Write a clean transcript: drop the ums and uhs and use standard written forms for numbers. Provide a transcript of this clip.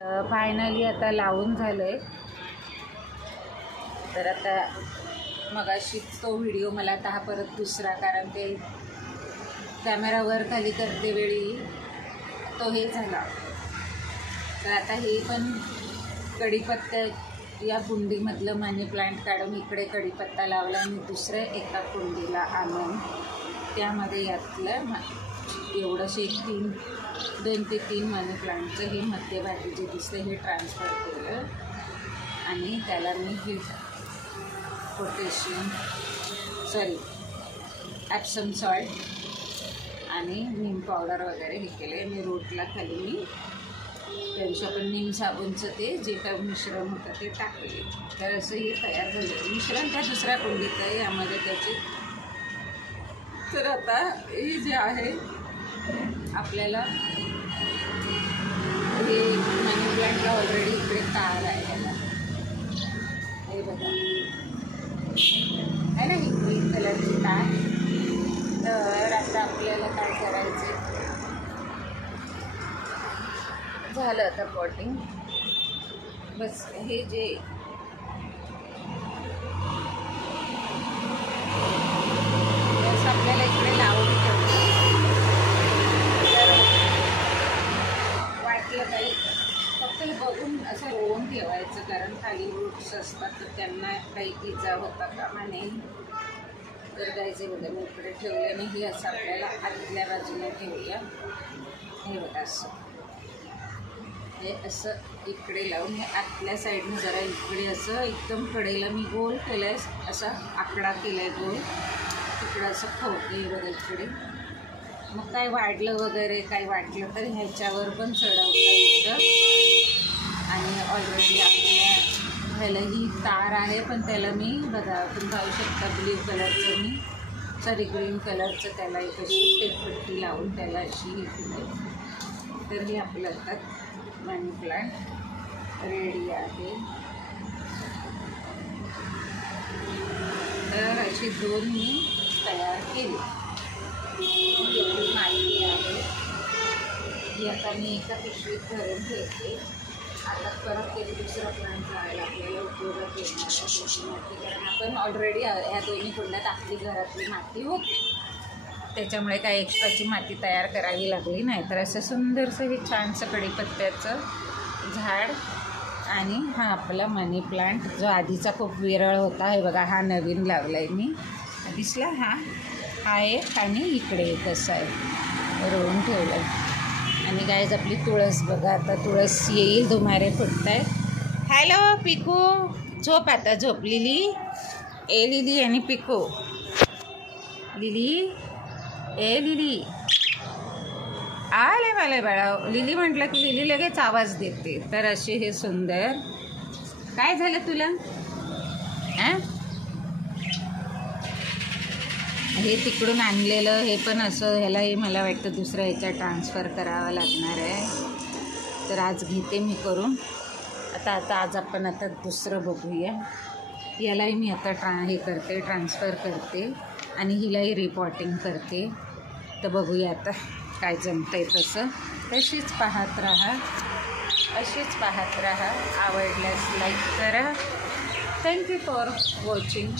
Finally आता लावून झालंय. तर आता मगाशीच तो व्हिडिओ मला आता हा परत दुसरा, कारण ते कॅमेरा वर खाली करते वेळी तो हे झाला. तर आता हे पण कढीपत्ता या कुंडीमधलं मनी प्लांट काढून इकडे कढीपत्ता लावला आणि दुसऱ्या एका कुंडीला आणून त्यामध्ये यातलं एवढंसे 2 ते 3 मनी प्लांटचं हे मध्यभागी जे दिसतं हे ट्रान्सफर केलं आणि त्याला मी हे ॲप्सम सॉल्ट आणि नीम पावडर वगैरे हे केले आणि रूटला खाली मी त्यांच्या पण नीम साबणचं ते जे काही मिश्रण होतं ते टाकले. तर असं हे तयार झालं मिश्रण. त्या दुसऱ्या कुंडीत आहे यामध्ये त्याचे. तर आता हे जे आहे आपल्याला हे मनी प्लांटला ऑलरेडी इकडे तार आहे याला, हे बघा आहे ना ही ग्रीन कलरची तार. तर आता आपल्याला काय करायचं, झालं आता पॉटिंग. बस हे जे आपल्याला इकडे लावून ठेवलं. तर वाटलं काही फक्त बघून असं रोवून ठेवायचं, कारण खाली रूट्स असतात तर त्यांना काही इजा होता कामा नये. तर जायचे बघा मी इकडे ठेवले आणि हे असं आपल्याला आतल्या बाजूने ठेवूया. हे बघा असं हे असं इकडे लावून हे आतल्या साईडने जरा इकडे असं एकदम कडेला मी गोल केलं आहे, असा आकडा केला आहे गोल. तिकडं असं ठेवते बघा इकडे. मग काय वाढलं वगैरे काही वाटलं तर ह्याच्यावर पण चढवता येतं. आणि ऑलरेडी आपल्या ह्याला ही तार आहे, पण त्याला मी बघा तुम्ही पाहू शकता ब्ल्यू कलरचं ग्रीन कलरचं त्याला एक अशी टेपपट्टी लावून त्याला अशी हे केली. तर हे आपलं आता मनी प्लांट रेडी आहे. तर अशी 2 मी तयार केली. एवढी माहिती आहे ही आता मी एका पिशवीत भरून ठेवते. आता परत ते दुसरा प्लांट लावायला आपल्याला उपयोगात येणार आहे माती, कारण आपण ऑलरेडी ह्या दोन्ही कुंड्यात आपली घरातली माती होती, त्याच्यामुळे काही एक्स्ट्राची माती तयार करावी लागली नाही. तर असं सुंदरसं हे छानसं कढीपत्त्याचं झाड आणि हा आपला मनी प्लांट जो आधीचा खूप विरळ होता. हे बघा हा नवीन लावला आहे मी, दिसला हा एक आणि इकडे एक असं आहे रोवून ठेवलं आहे. आणि गायज आपली तुळस बघा, आता तुळस येईल, धुमारे फुटत आहेत. हॅलो पिकू, झोप आता झोप. लिली आणि पिकू. लिली आले मला बाळा. लिली म्हटलं की लिली लगेच आवाज देते. तर असे हे सुंदर. काय झालं तुला? हे तिकडून आणलेलं हे पण असं ह्यालाही मला वाटतं दुसऱ्या ह्याच्यात ट्रान्सफर करावं लागणार आहे. तर आज घेते मी करून. आज आपण आता दुसरं बघूया. यालाही मी आता हे करते, ट्रान्सफर करते आणि हिलाही रिपॉटिंग करते. तर बघूया आता काय जमतं आहे तसं. अशीच पाहत राहा. आवडल्यास लाईक करा. Thank you for watching.